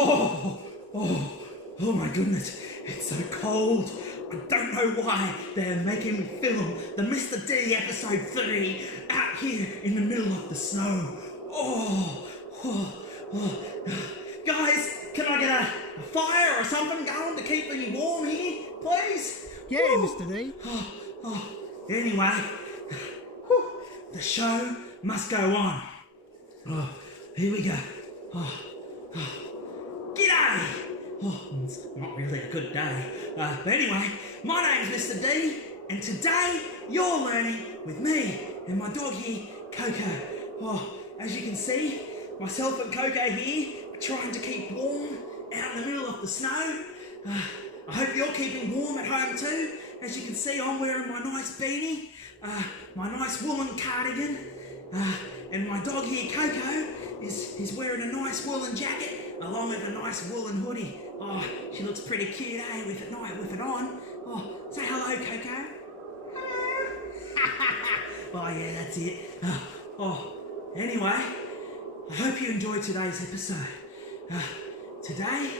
Oh my goodness, it's so cold. I don't know why they're making me film the Mr. D episode 3 out here in the middle of the snow. Guys, can I get a fire or something going to keep me warm here, please? Yeah, Mr. D. Anyway, the show must go on. Here we go. G'day! It's not really a good day. But anyway, my name's Mr. D, and today you're learning with me and my dog here, Coco. As you can see, myself and Coco here are trying to keep warm out in the middle of the snow. I hope you're keeping warm at home too. As you can see, I'm wearing my nice beanie, my nice woolen cardigan, and my dog here, Coco, is wearing a nice woolen jacket along with a nice woolen hoodie. She looks pretty cute, eh, with it on. Say hello, Coco. Yeah, that's it. Anyway, I hope you enjoyed today's episode. Today,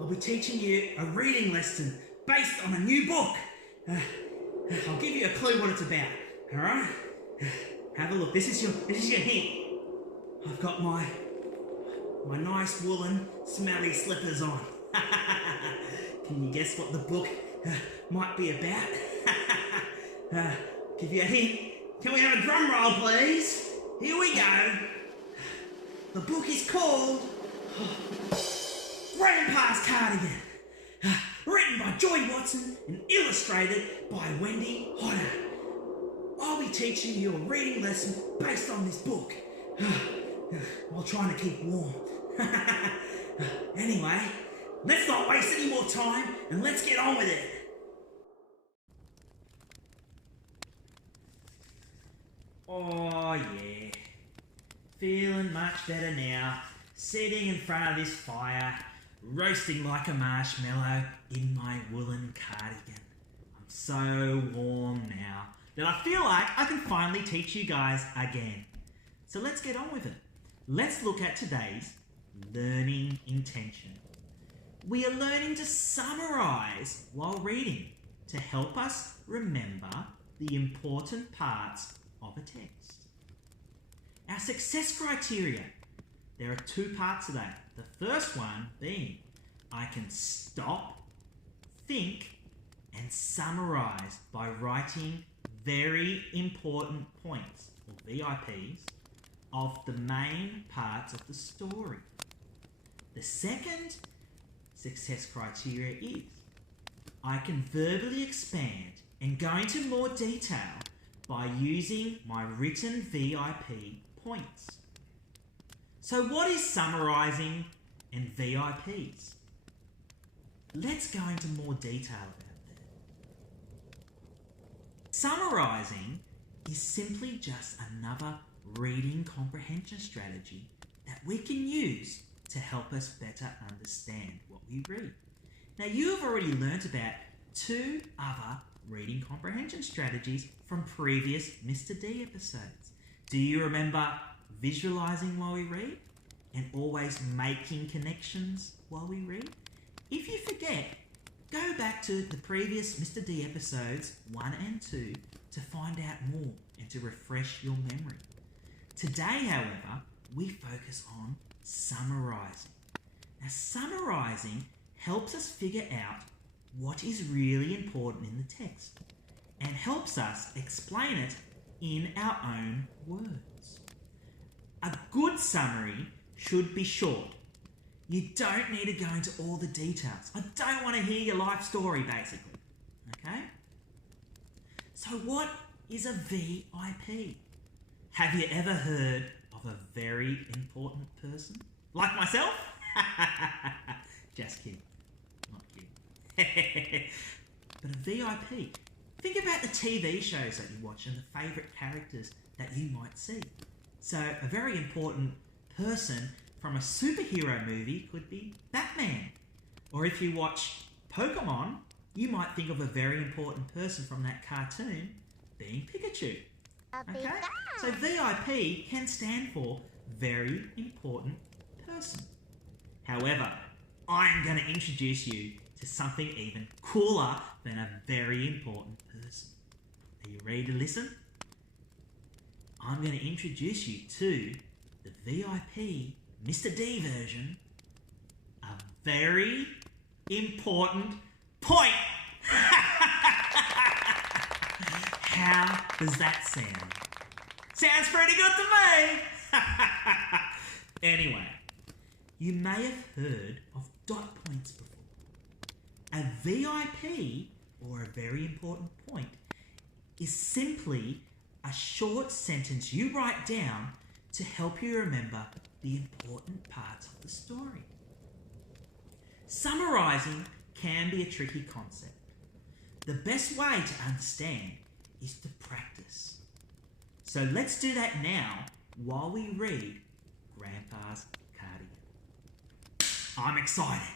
I'll be teaching you a reading lesson based on a new book. I'll give you a clue what it's about, alright? Have a look. This is your hint. I've got my nice woolen smelly slippers on. Can you guess what the book might be about? Give you a hint. Can we have a drum roll, please? Here we go. The book is called Grandpa's Cardigan. Written by Joy Watson and illustrated by Wendy Hodder. I'll be teaching you a reading lesson based on this book while trying to keep warm. Anyway, let's not waste any more time and let's get on with it. Oh yeah, feeling much better now, sitting in front of this fire, roasting like a marshmallow in my woolen cardigan. I'm so warm now that I feel like I can finally teach you guys again. So let's get on with it. Let's look at today's learning intention. We are learning to summarize while reading to help us remember the important parts of a text. Our success criteria. There are 2 parts to that. The first one being I can stop, think, and summarize by writing very important points, or VIPs, of the main parts of the story. The second success criteria is I can verbally expand and go into more detail by using my written VIP points. So what is summarising and VIPs? Let's go into more detail about that. Summarising is simply just another reading comprehension strategy that we can use to help us better understand what we read. Now you have already learnt about 2 other reading comprehension strategies from previous Mr. D episodes. Do you remember visualising while we read and always making connections while we read? If you forget, go back to the previous Mr. D episodes 1 and 2 to find out more and to refresh your memory. Today, however, we focus on summarising. Now, summarising helps us figure out what is really important in the text and helps us explain it in our own words. A good summary should be short. You don't need to go into all the details. I don't want to hear your life story, basically. Okay? So what is a VIP? Have you ever heard of a very important person? Like myself? Just kidding. Not kidding. But a VIP. Think about the TV shows that you watch and the favourite characters that you might see. So a very important person from a superhero movie could be Batman. Or if you watch Pokemon, you might think of a very important person from that cartoon being Pikachu. Okay? So VIP can stand for very important person. However, I'm going to introduce you to something even cooler than a very important person. Are you ready to listen? I'm going to introduce you to the VIP Mr. D version. A very important point. How does that sound? Sounds pretty good to me. Anyway, you may have heard of dot points before. A VIP, or a very important point, is simply a short sentence you write down to help you remember the important parts of the story. Summarising can be a tricky concept. The best way to understand is to practice. So let's do that now while we read Grandpa's Cardigan. I'm excited.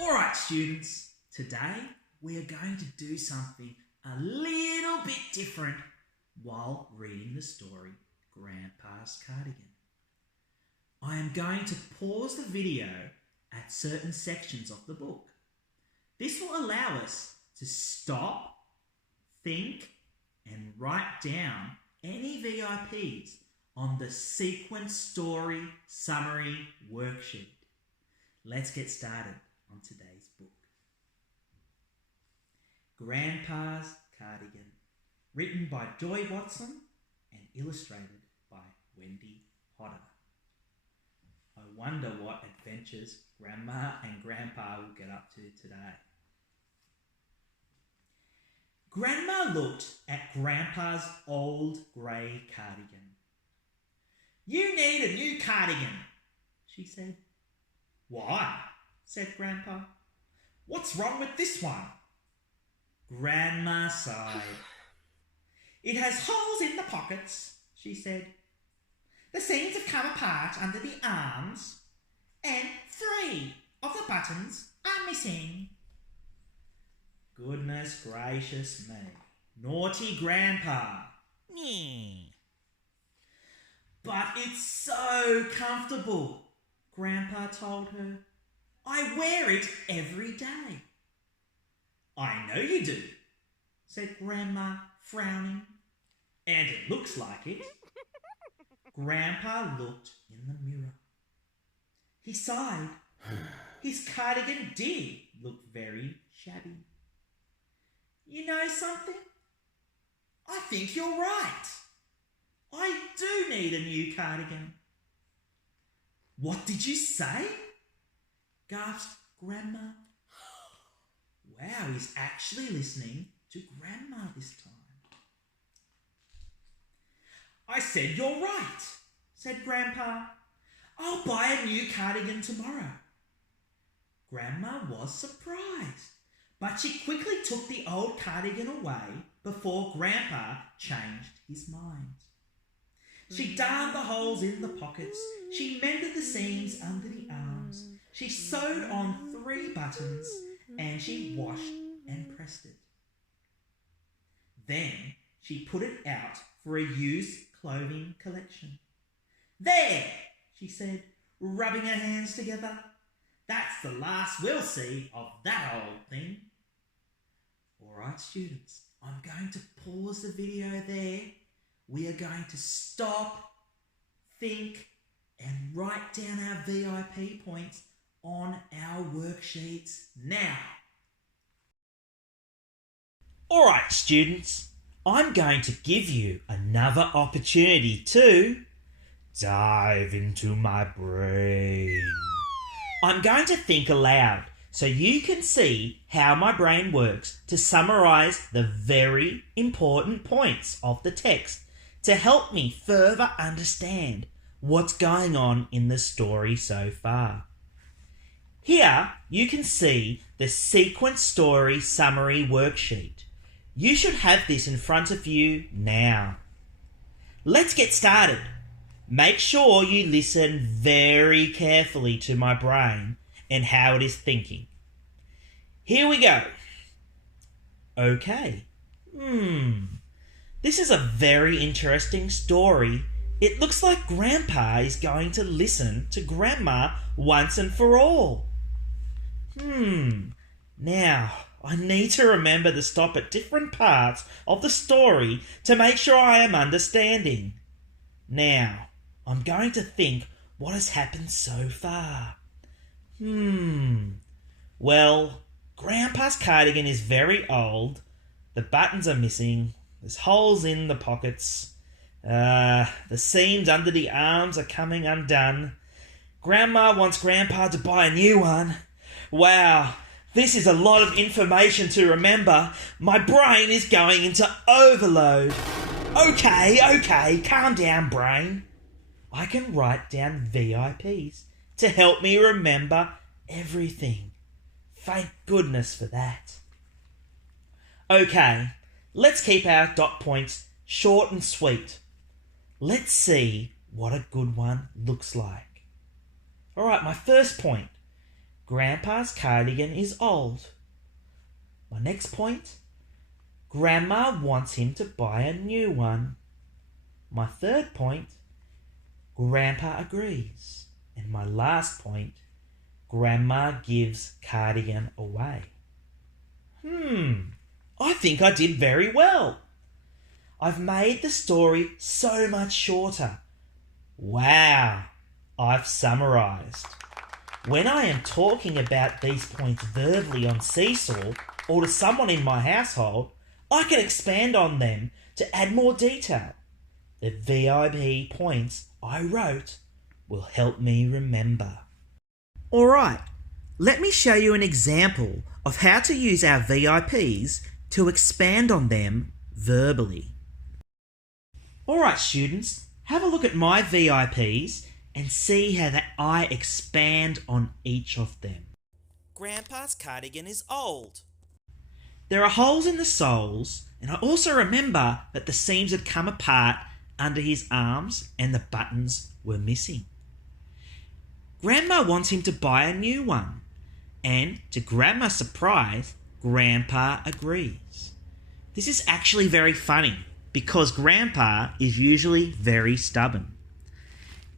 Alright students, today we are going to do something a little bit different while reading the story Grandpa's Cardigan. I am going to pause the video at certain sections of the book. This will allow us to stop, think and write down any VIPs on the sequence story summary worksheet. Let's get started on today's book. Grandpa's Cardigan, written by Joy Watson and illustrated by Wendy Hodder. I wonder what adventures Grandma and Grandpa will get up to today. Grandma looked at Grandpa's old grey cardigan. "You need a new cardigan," she said. "Why?" said Grandpa. "What's wrong with this one?" Grandma sighed. "It has holes in the pockets," she said. "The seams have come apart under the arms, and 3 of the buttons are missing." Goodness gracious me. Naughty Grandpa. "But it's so comfortable," Grandpa told her. "I wear it every day." "I know you do," said Grandma, frowning. "And it looks like it." Grandpa looked in the mirror. He sighed. His cardigan did look very shabby. "You know something? I think you're right. I do need a new cardigan." "What did you say?" gasped Grandma. Wow, he's actually listening to Grandma this time. "I said you're right," said Grandpa. "I'll buy a new cardigan tomorrow." Grandma was surprised, but she quickly took the old cardigan away before Grandpa changed his mind. She darned the holes in the pockets, she mended the seams under the arms, she sewed on 3 buttons, and she washed and pressed it. Then she put it out for a used clothing collection. "There," she said, rubbing her hands together. "That's the last we'll see of that old thing." Alright students, I'm going to pause the video there. We are going to stop, think and write down our VIP points on our worksheets now. Alright students, I'm going to give you another opportunity to dive into my brain. I'm going to think aloud so you can see how my brain works to summarise the very important points of the text to help me further understand what's going on in the story so far. Here you can see the sequence story summary worksheet. You should have this in front of you now. Let's get started. Make sure you listen very carefully to my brain and how it is thinking. Here we go. Okay. This is a very interesting story. It looks like Grandpa is going to listen to Grandma once and for all. Now, I need to remember to stop at different parts of the story to make sure I am understanding. Now, I'm going to think what has happened so far. Well, Grandpa's cardigan is very old. The buttons are missing. There's holes in the pockets. The seams under the arms are coming undone. Grandma wants Grandpa to buy a new one. Wow, this is a lot of information to remember. My brain is going into overload. Okay, calm down, brain. I can write down VIPs to help me remember everything. Thank goodness for that. Okay, let's keep our dot points short and sweet. Let's see what a good one looks like. Alright, my first point. Grandpa's cardigan is old. My next point. Grandma wants him to buy a new one. My third point. Grandpa agrees. And my last point. Grandma gives cardigan away. I think I did very well. I've made the story so much shorter. Wow, I've summarised. When I am talking about these points verbally on Seesaw or to someone in my household, I can expand on them to add more detail. The VIP points I wrote will help me remember. Alright, let me show you an example of how to use our VIPs to expand on them verbally. Alright students, have a look at my VIPs and see how that I expand on each of them. Grandpa's cardigan is old. There are holes in the soles, and I also remember that the seams had come apart under his arms and the buttons were missing. Grandma wants him to buy a new one, and to Grandma's surprise, Grandpa agrees. This is actually very funny because Grandpa is usually very stubborn.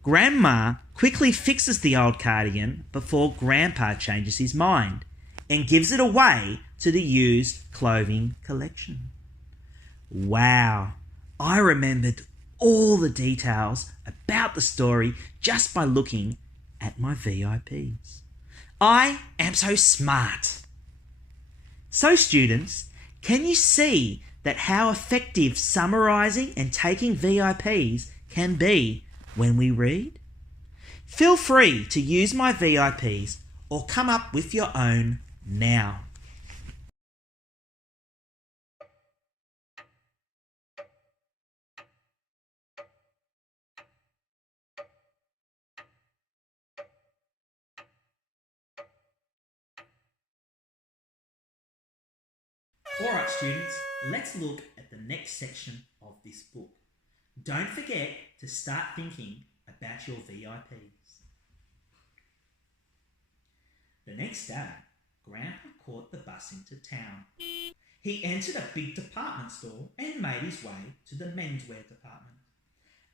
Grandma quickly fixes the old cardigan before Grandpa changes his mind and gives it away to the used clothing collection. Wow, I remembered all the details about the story just by looking at my VIPs. I am so smart. So students, can you see that how effective summarising and taking VIPs can be when we read? Feel free to use my VIPs or come up with your own now. Alright students, let's look at the next section of this book. Don't forget to start thinking about your VIPs. The next day, Grandpa caught the bus into town. He entered a big department store and made his way to the menswear department.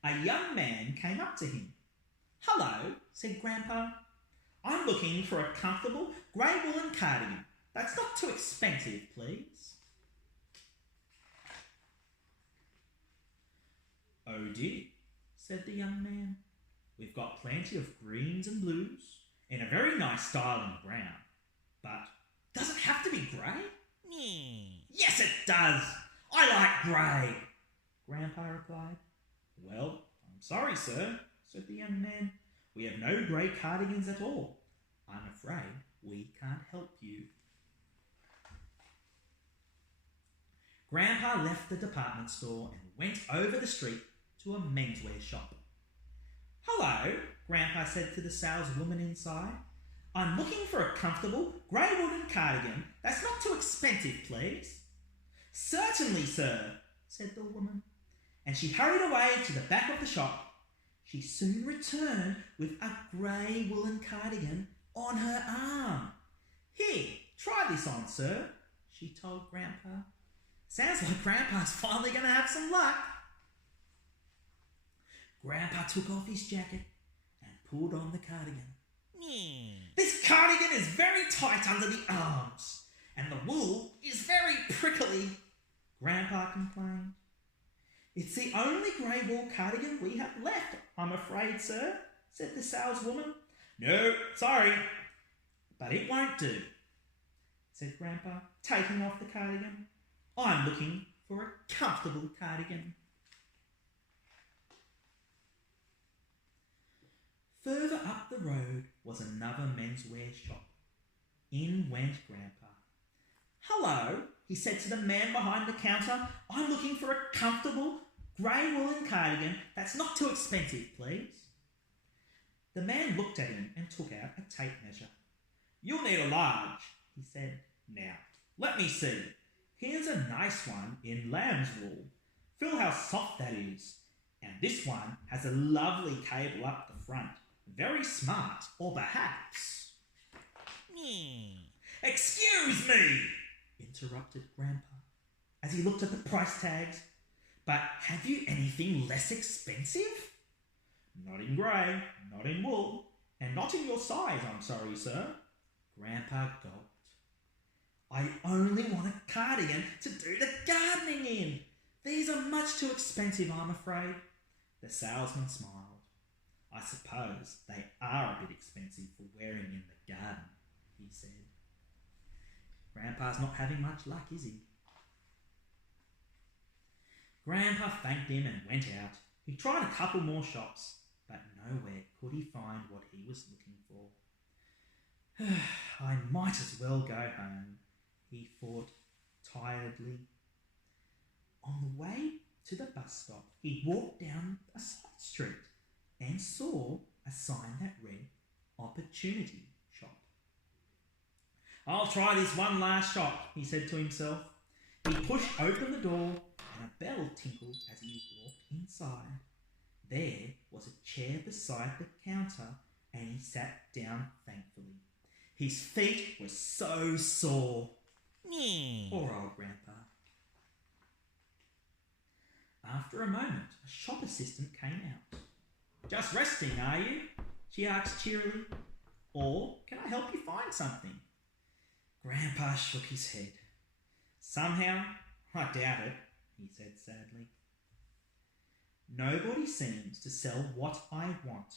A young man came up to him. "Hello," said Grandpa. "I'm looking for a comfortable grey woolen cardigan that's not too expensive, please." "Oh dear," said the young man. "We've got plenty of greens and blues and a very nice style in brown. But does it have to be grey?" "Yes, it does. I like grey," Grandpa replied. "Well, I'm sorry, sir," said the young man. "We have no grey cardigans at all. I'm afraid we can't help you." Grandpa left the department store and went over the street to a menswear shop. "Hello," Grandpa said to the saleswoman inside. I'm looking for a comfortable grey woolen cardigan that's not too expensive, please. Certainly, sir, said the woman, and she hurried away to the back of the shop. She soon returned with a grey woolen cardigan on her arm. Here, try this on, sir, she told Grandpa. Sounds like Grandpa's finally going to have some luck. Grandpa took off his jacket and pulled on the cardigan. This cardigan is very tight under the arms, and the wool is very prickly, Grandpa complained. It's the only grey wool cardigan we have left, I'm afraid, sir, said the saleswoman. No, sorry, but it won't do, said Grandpa, taking off the cardigan. I'm looking for a comfortable cardigan. Further up the road was another menswear shop. In went Grandpa. Hello, he said to the man behind the counter. I'm looking for a comfortable grey woolen cardigan that's not too expensive, please. The man looked at him and took out a tape measure. You'll need a large, he said. Now, let me see. Here's a nice one in lamb's wool. Feel how soft that is. And this one has a lovely cable up the front. Very smart, or perhaps... Excuse me, interrupted Grandpa, as he looked at the price tags. But have you anything less expensive? Not in grey, not in wool, and not in your size, I'm sorry, sir. Grandpa gulped. I only want a cardigan to do the gardening in. These are much too expensive, I'm afraid. The salesman smiled. I suppose they are a bit expensive for wearing in the garden, he said. Grandpa's not having much luck, is he? Grandpa thanked him and went out. He tried a couple more shops, but nowhere could he find what he was looking for. I might as well go home, he thought tiredly. On the way to the bus stop, he walked down a side street and saw a sign that read Opportunity Shop. I'll try this one last shop, he said to himself. He pushed open the door and a bell tinkled as he walked inside. There was a chair beside the counter and he sat down thankfully. His feet were so sore. Poor old Grandpa. After a moment, a shop assistant came out. Just resting, are you? She asked cheerily. Or can I help you find something? Grandpa shook his head. Somehow, I doubt it, he said sadly. Nobody seems to sell what I want.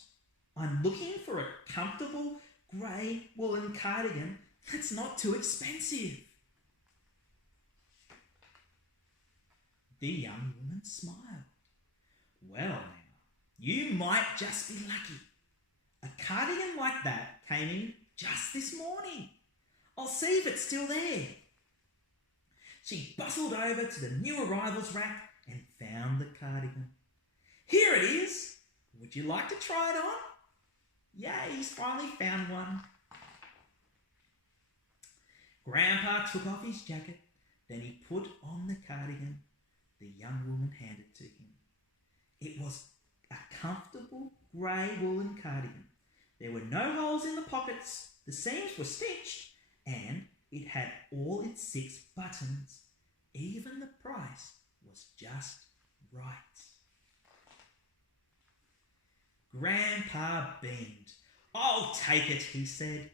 I'm looking for a comfortable grey woolen cardigan that's not too expensive. The young woman smiled. Well now, you might just be lucky. A cardigan like that came in just this morning. I'll see if it's still there. She bustled over to the new arrivals rack and found the cardigan. Here it is. Would you like to try it on? Yay, he's finally found one. Grandpa took off his jacket, then he put on the cardigan the young woman handed to him. It was a comfortable grey woolen cardigan. There were no holes in the pockets, the seams were stitched, and it had all its 6 buttons. Even the price was just right. Grandpa beamed. I'll take it, he said.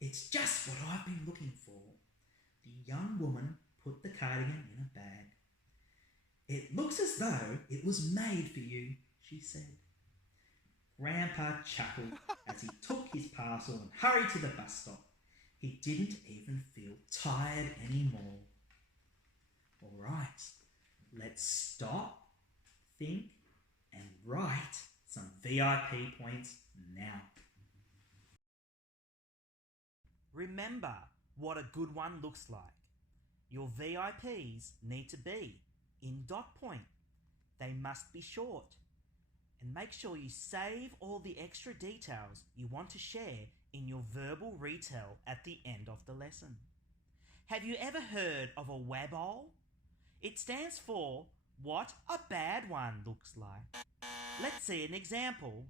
It's just what I've been looking for. The young woman put the cardigan in a bag. It looks as though it was made for you, she said. Grandpa chuckled as he took his parcel and hurried to the bus stop. He didn't even feel tired anymore. All right, let's stop, think, and write some VIP points now. Remember what a good one looks like. Your VIPs need to be in dot point. They must be short. and make sure you save all the extra details you want to share in your verbal retell at the end of the lesson. Have you ever heard of a WABOL? It stands for What a Bad One Looks Like. Let's see an example.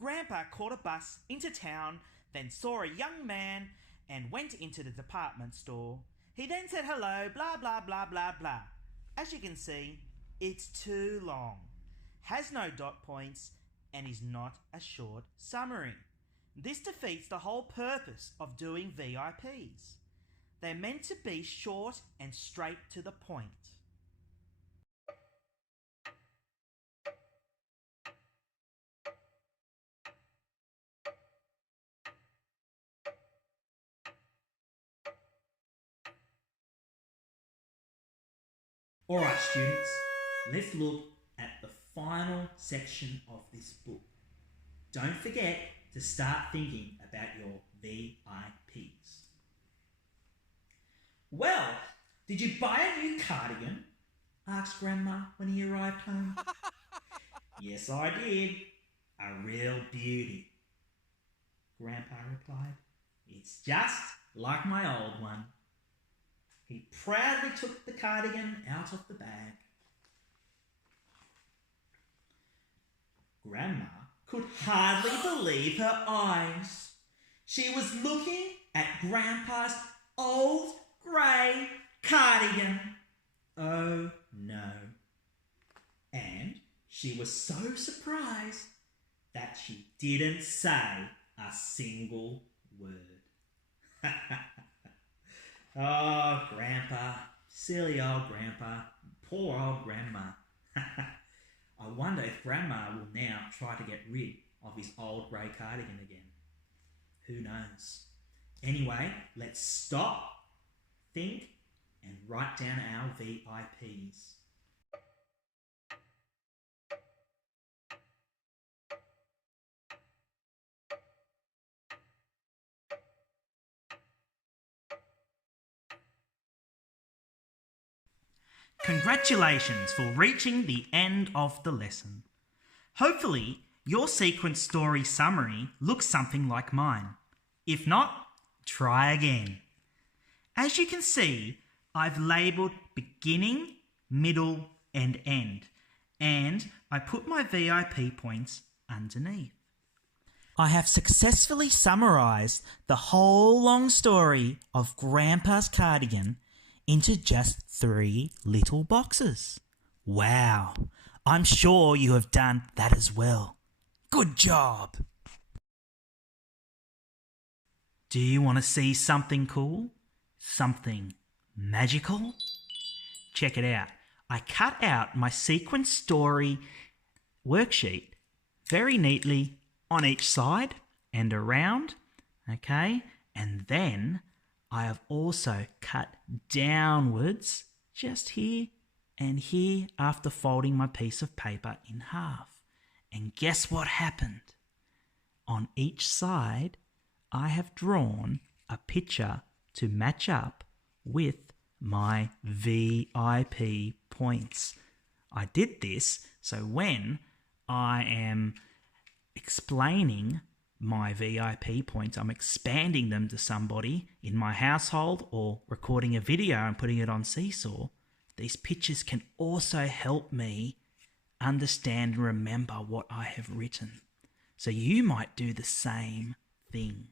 Grandpa caught a bus into town, then saw a young man and went into the department store. He then said hello, blah blah blah blah blah. As you can see, it's too long, has no dot points, and is not a short summary. This defeats the whole purpose of doing VIPs. They're meant to be short and straight to the point. Alright students, let's look at the final section of this book. Don't forget to start thinking about your VIPs. Well, did you buy a new cardigan? Asked Grandma when he arrived home. Yes, I did. A real beauty. Grandpa replied. It's just like my old one. He proudly took the cardigan out of the bag. Grandma could hardly believe her eyes. She was looking at Grandpa's old grey cardigan. Oh no. And she was so surprised that she didn't say a single word. Oh, Grandpa. Silly old Grandpa. Poor old Grandma. I wonder if Grandma will now try to get rid of his old grey cardigan again. Who knows? Anyway, let's stop, think, and write down our VIPs. Congratulations for reaching the end of the lesson. Hopefully, your sequence story summary looks something like mine. If not, try again. As you can see, I've labelled beginning, middle and end, and I put my VIP points underneath. I have successfully summarised the whole long story of Grandpa's cardigan into just 3 little boxes. Wow, I'm sure you have done that as well. Good job! Do you want to see something cool? Something magical? Check it out. I cut out my sequence story worksheet very neatly on each side and around, okay? And then I have also cut downwards just here and here after folding my piece of paper in half. And guess what happened? On each side, I have drawn a picture to match up with my VIP points. I did this so when I am explaining my VIP points, I'm expanding them to somebody in my household or recording a video and putting it on Seesaw, these pictures can also help me understand and remember what I have written. So you might do the same thing.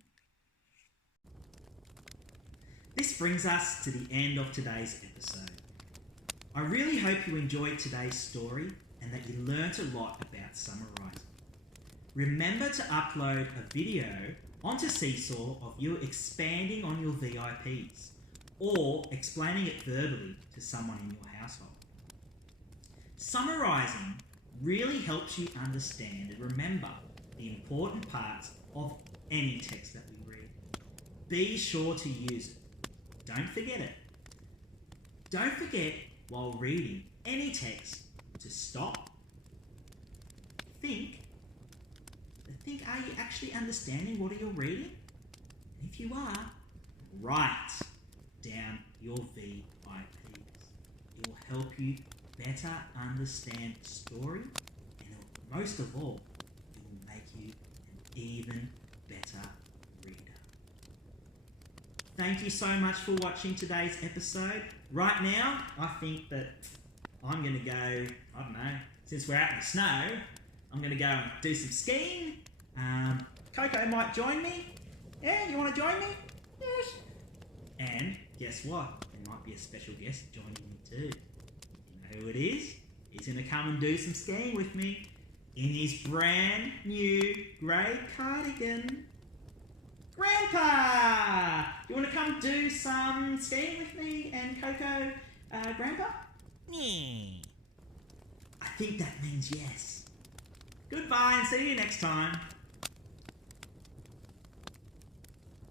This brings us to the end of today's episode. I really hope you enjoyed today's story and that you learnt a lot about summarising. Remember to upload a video onto Seesaw of you expanding on your VIPs or explaining it verbally to someone in your household. Summarising really helps you understand and remember the important parts of any text that we read. Be sure to use it. Don't forget it. Don't forget while reading any text to stop, think, are you actually understanding what you're reading? And if you are, write down your VIPs. It will help you better understand the story and it will most of all, it will make you an even better reader. Thank you so much for watching today's episode. Right now, I think that I'm going to go, I don't know, since we're out in the snow, I'm going to go and do some skiing. Coco might join me. Yeah, you want to join me? Yes. And guess what? There might be a special guest joining me too. You know who it is? He's going to come and do some skiing with me in his brand new grey cardigan. Grandpa! You want to come do some skiing with me and Coco, Grandpa? Yeah. I think that means yes. Goodbye and see you next time.